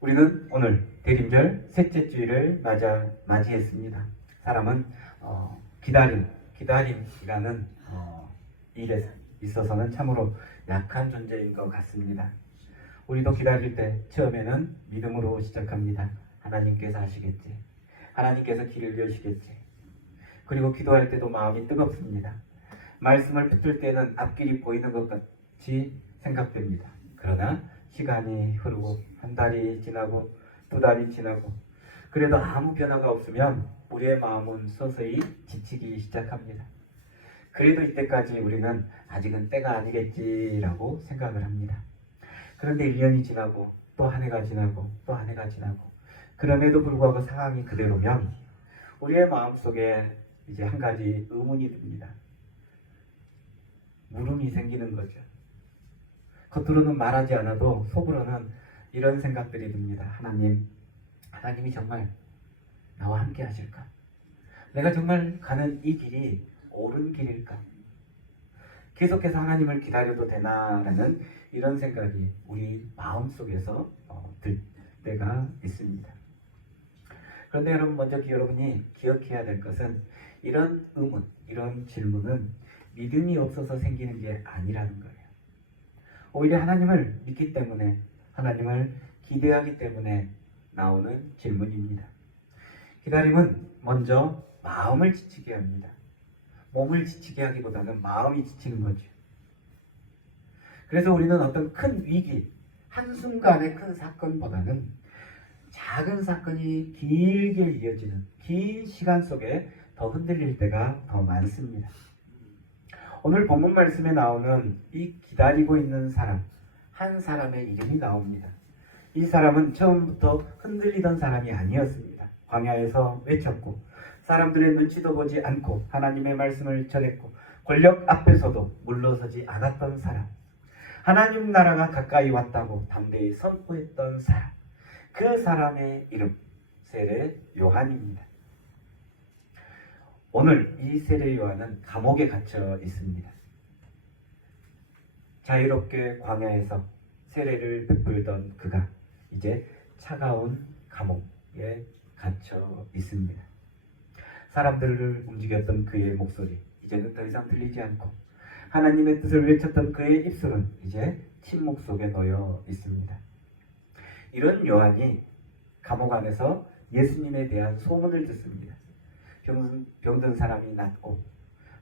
우리는 오늘 대림절 셋째 주일을 맞이했습니다. 사람은 기다림이라는 일에 있어서는 참으로 약한 존재인 것 같습니다. 우리도 기다릴 때 처음에는 믿음으로 시작합니다. 하나님께서 하시겠지. 하나님께서 길을 여시겠지. 그리고 기도할 때도 마음이 뜨겁습니다. 말씀을 붙들 때는 앞길이 보이는 것 같이 생각됩니다. 그러나 시간이 흐르고 한 달이 지나고 두 달이 지나고 그래도 아무 변화가 없으면 우리의 마음은 서서히 지치기 시작합니다. 그래도 이때까지 우리는 아직은 때가 아니겠지라고 생각을 합니다. 그런데 1년이 지나고 또 한 해가 지나고 또 한 해가 지나고 그럼에도 불구하고 상황이 그대로면 우리의 마음속에 이제 한 가지 의문이 듭니다. 물음이 생기는 거죠. 겉으로는 말하지 않아도 속으로는 이런 생각들이 듭니다. 하나님이 정말 나와 함께 하실까? 내가 정말 가는 이 길이 옳은 길일까? 계속해서 하나님을 기다려도 되나라는 이런 생각이 우리 마음속에서 들 때가 있습니다. 그런데 먼저 여러분이 기억해야 될 것은 이런 의문, 이런 질문은 믿음이 없어서 생기는 게 아니라는 거예요. 오히려 하나님을 믿기 때문에, 하나님을 기대하기 때문에 나오는 질문입니다. 기다림은 먼저 마음을 지치게 합니다. 몸을 지치게 하기보다는 마음이 지치는 거죠. 그래서 우리는 어떤 큰 위기, 한순간의 큰 사건보다는 작은 사건이 길게 이어지는 긴 시간 속에 더 흔들릴 때가 더 많습니다. 오늘 본문 말씀에 나오는 이 기다리고 있는 사람, 한 사람의 이름이 나옵니다. 이 사람은 처음부터 흔들리던 사람이 아니었습니다. 광야에서 외쳤고 사람들의 눈치도 보지 않고 하나님의 말씀을 전했고 권력 앞에서도 물러서지 않았던 사람, 하나님 나라가 가까이 왔다고 담대히 선포했던 사람, 그 사람의 이름 세례 요한입니다. 오늘 이 세례 요한은 감옥에 갇혀 있습니다. 자유롭게 광야에서 세례를 베풀던 그가 이제 차가운 감옥에 갇혀 있습니다. 사람들을 움직였던 그의 목소리 이제는 더 이상 들리지 않고 하나님의 뜻을 외쳤던 그의 입술은 이제 침묵 속에 놓여 있습니다. 이런 요한이 감옥 안에서 예수님에 대한 소문을 듣습니다. 병든 사람이 낫고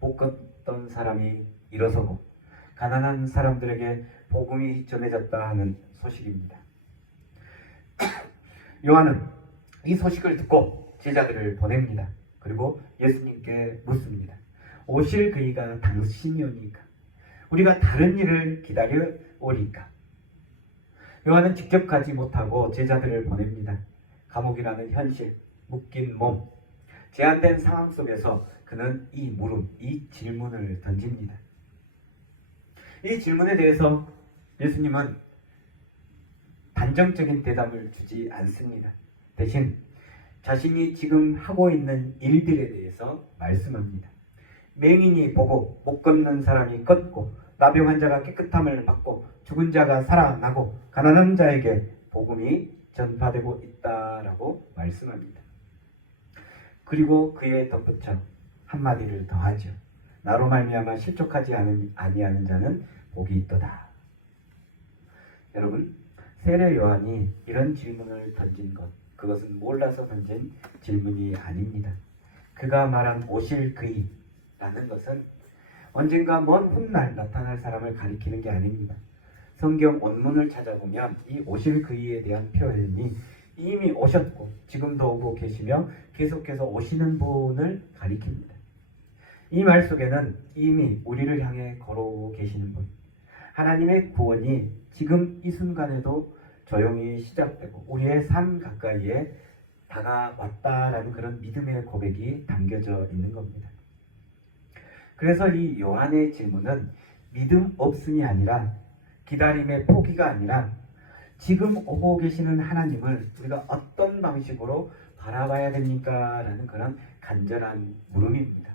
못 걷던 사람이 일어서고 가난한 사람들에게 복음이 전해졌다 하는 소식입니다. 요한은 이 소식을 듣고 제자들을 보냅니다. 그리고 예수님께 묻습니다. 오실 그이가 당신이오니까? 우리가 다른 일을 기다려 오리까? 요한은 직접 가지 못하고 제자들을 보냅니다. 감옥이라는 현실, 묶인 몸, 제한된 상황 속에서 그는 이 물음, 이 질문을 던집니다. 이 질문에 대해서 예수님은 단정적인 대답을 주지 않습니다. 대신 자신이 지금 하고 있는 일들에 대해서 말씀합니다. 맹인이 보고 못 걷는 사람이 걷고 나병 환자가 깨끗함을 받고 죽은 자가 살아나고 가난한 자에게 복음이 전파되고 있다라고 말씀합니다. 그리고 그에 덧붙여 한마디를 더하죠. 나로 말미암아 실족하지 아니하는 자는 복이 있도다. 여러분, 세례 요한이 이런 질문을 던진 것, 그것은 몰라서 던진 질문이 아닙니다. 그가 말한 오실 그이라는 것은 언젠가 먼 훗날 나타날 사람을 가리키는 게 아닙니다. 성경 원문을 찾아보면 이 오실 그이에 대한 표현이 이미 오셨고 지금도 오고 계시며 계속해서 오시는 분을 가리킵니다. 이 말 속에는 이미 우리를 향해 걸어오고 계시는 분, 하나님의 구원이 지금 이 순간에도 조용히 시작되고 우리의 삶 가까이에 다가왔다라는 그런 믿음의 고백이 담겨져 있는 겁니다. 그래서 이 요한의 질문은 믿음 없음이 아니라 기다림의 포기가 아니라 지금 오고 계시는 하나님을 우리가 어떤 방식으로 바라봐야 됩니까? 라는 그런 간절한 물음입니다.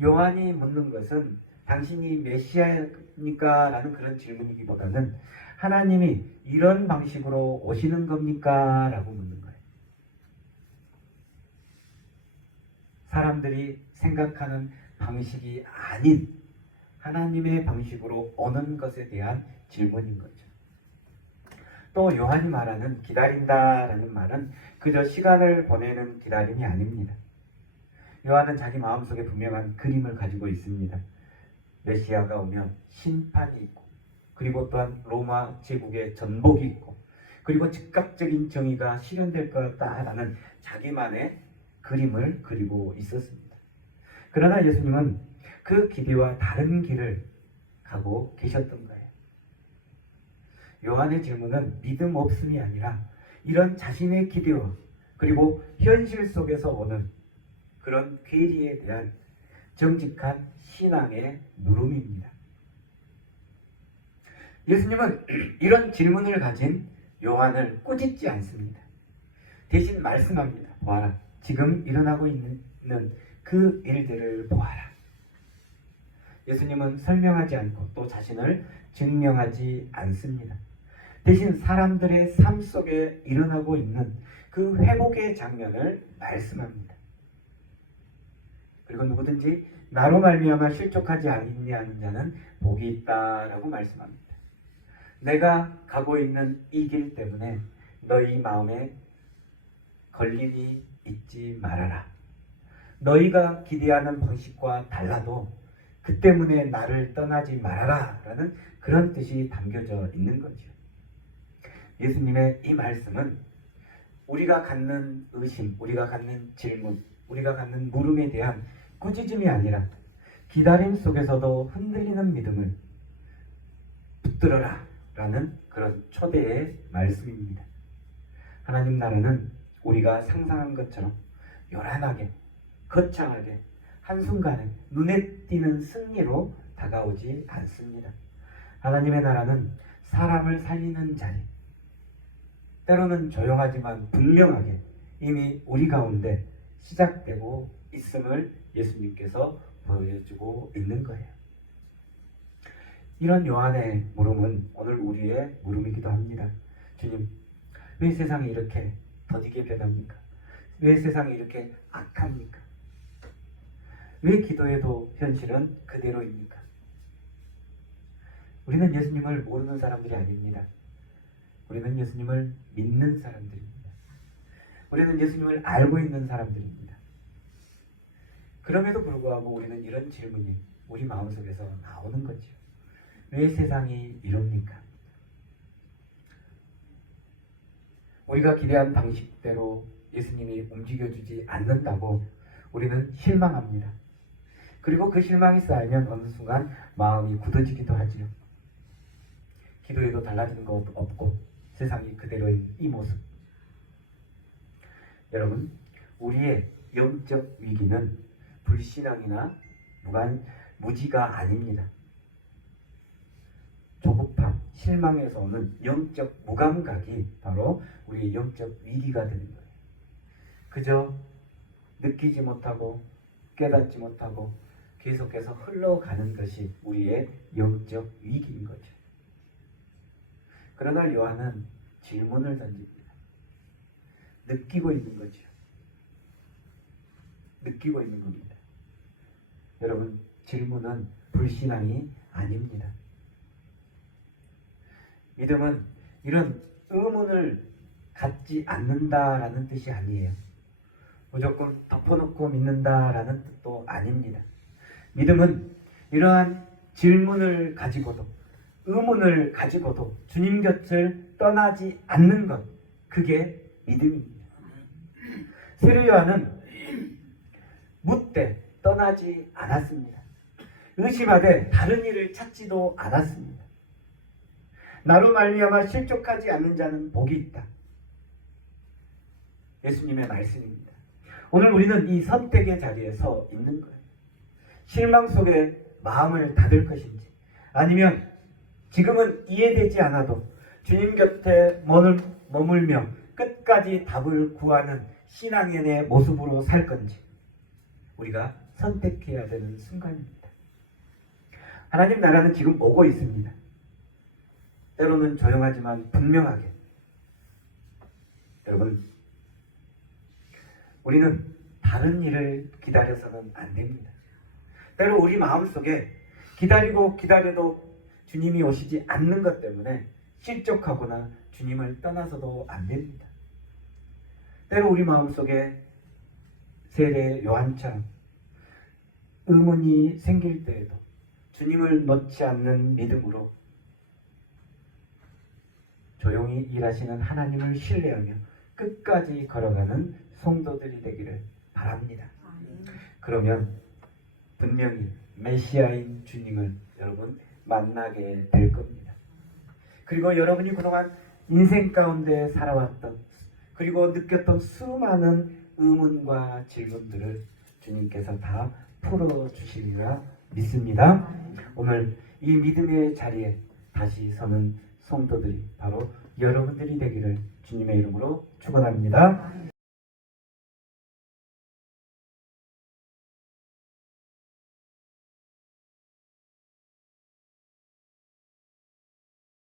요한이 묻는 것은 당신이 메시아입니까? 라는 그런 질문이기보다는 하나님이 이런 방식으로 오시는 겁니까? 라고 묻는 거예요. 사람들이 생각하는 방식이 아닌 하나님의 방식으로 오는 것에 대한 질문인 거죠. 또 요한이 말하는 기다린다라는 말은 그저 시간을 보내는 기다림이 아닙니다. 요한은 자기 마음속에 분명한 그림을 가지고 있습니다. 메시아가 오면 심판이 있고, 그리고 또한 로마 제국의 전복이 있고, 그리고 즉각적인 정의가 실현될 거다라는 자기만의 그림을 그리고 있었습니다. 그러나 예수님은 그 기대와 다른 길을 가고 계셨던 거예요. 요한의 질문은 믿음 없음이 아니라 이런 자신의 기대와 그리고 현실 속에서 오는 그런 괴리에 대한 정직한 신앙의 물음입니다. 예수님은 이런 질문을 가진 요한을 꾸짖지 않습니다. 대신 말씀합니다. 보아라. 지금 일어나고 있는 그 일들을 보아라. 예수님은 설명하지 않고 또 자신을 증명하지 않습니다. 대신 사람들의 삶 속에 일어나고 있는 그 회복의 장면을 말씀합니다. 그리고 누구든지 나로 말미암아 실족하지 아니하는 자는 복이 있다라고 말씀합니다. 내가 가고 있는 이 길 때문에 너희 마음에 걸림이 있지 말아라. 너희가 기대하는 방식과 달라도 그 때문에 나를 떠나지 말아라 라는 그런 뜻이 담겨져 있는 거죠. 예수님의 이 말씀은 우리가 갖는 의심, 우리가 갖는 질문, 우리가 갖는 물음에 대한 꾸짖음이 아니라 기다림 속에서도 흔들리는 믿음을 붙들어라 라는 그런 초대의 말씀입니다. 하나님 나라는 우리가 상상한 것처럼 요란하게, 거창하게, 한순간에 눈에 띄는 승리로 다가오지 않습니다. 하나님의 나라는 사람을 살리는 자리, 때로는 조용하지만 분명하게 이미 우리 가운데 시작되고 있음을 예수님께서 보여주고 있는 거예요. 이런 요한의 물음은 오늘 우리의 물음이기도 합니다. 주님, 왜 세상이 이렇게 더디게 변합니까? 왜 세상이 이렇게 악합니까? 왜 기도해도 현실은 그대로입니까? 우리는 예수님을 모르는 사람들이 아닙니다. 우리는 예수님을 믿는 사람들입니다. 우리는 예수님을 알고 있는 사람들입니다. 그럼에도 불구하고 우리는 이런 질문이 우리 마음속에서 나오는 거죠. 왜 세상이 이럽니까? 우리가 기대한 방식대로 예수님이 움직여주지 않는다고 우리는 실망합니다. 그리고 그 실망이 쌓이면 어느 순간 마음이 굳어지기도 하지요. 기도해도 달라지는 것 없고 세상이 그대로인 이 모습. 여러분, 우리의 영적 위기는 불신앙이나 무지가 아닙니다. 조급함, 실망에서 오는 영적 무감각이 바로 우리의 영적 위기가 되는 거예요. 그저 느끼지 못하고 깨닫지 못하고 계속해서 흘러가는 것이 우리의 영적 위기인 거죠. 그러나 요한은 질문을 던집니다. 느끼고 있는 거죠. 느끼고 있는 겁니다. 여러분, 질문은 불신앙이 아닙니다. 믿음은 이런 의문을 갖지 않는다라는 뜻이 아니에요. 무조건 덮어놓고 믿는다라는 뜻도 아닙니다. 믿음은 이러한 질문을 가지고도 의문을 가지고도 주님 곁을 떠나지 않는 것, 그게 믿음입니다. 세례 요한은 묻되 떠나지 않았습니다. 의심하되 다른 일을 찾지도 않았습니다. 나로 말미암아 실족하지 않는 자는 복이 있다. 예수님의 말씀입니다. 오늘 우리는 이 선택의 자리에 서 있는 거예요. 실망 속에 마음을 닫을 것인지, 아니면 지금은 이해되지 않아도 주님 곁에 머물며 끝까지 답을 구하는 신앙인의 모습으로 살 건지 우리가 선택해야 되는 순간입니다. 하나님 나라는 지금 오고 있습니다. 때로는 조용하지만 분명하게. 여러분, 우리는 다른 일을 기다려서는 안 됩니다. 때로 우리 마음속에 기다리고 기다려도 주님이 오시지 않는 것 때문에 실족하거나 주님을 떠나서도 안 됩니다. 때로 우리 마음속에 세례 요한처럼 의문이 생길 때에도 주님을 놓지 않는 믿음으로 조용히 일하시는 하나님을 신뢰하며 끝까지 걸어가는 성도들이 되기를 바랍니다. 그러면 분명히 메시아인 주님을 여러분 만나게 될 겁니다. 그리고 여러분이 그동안 인생 가운데 살아왔던 그리고 느꼈던 수많은 의문과 질문들을 주님께서 다 풀어주시리라 믿습니다. 오늘 이 믿음의 자리에 다시 서는 성도들이 바로 여러분들이 되기를 주님의 이름으로 축원합니다.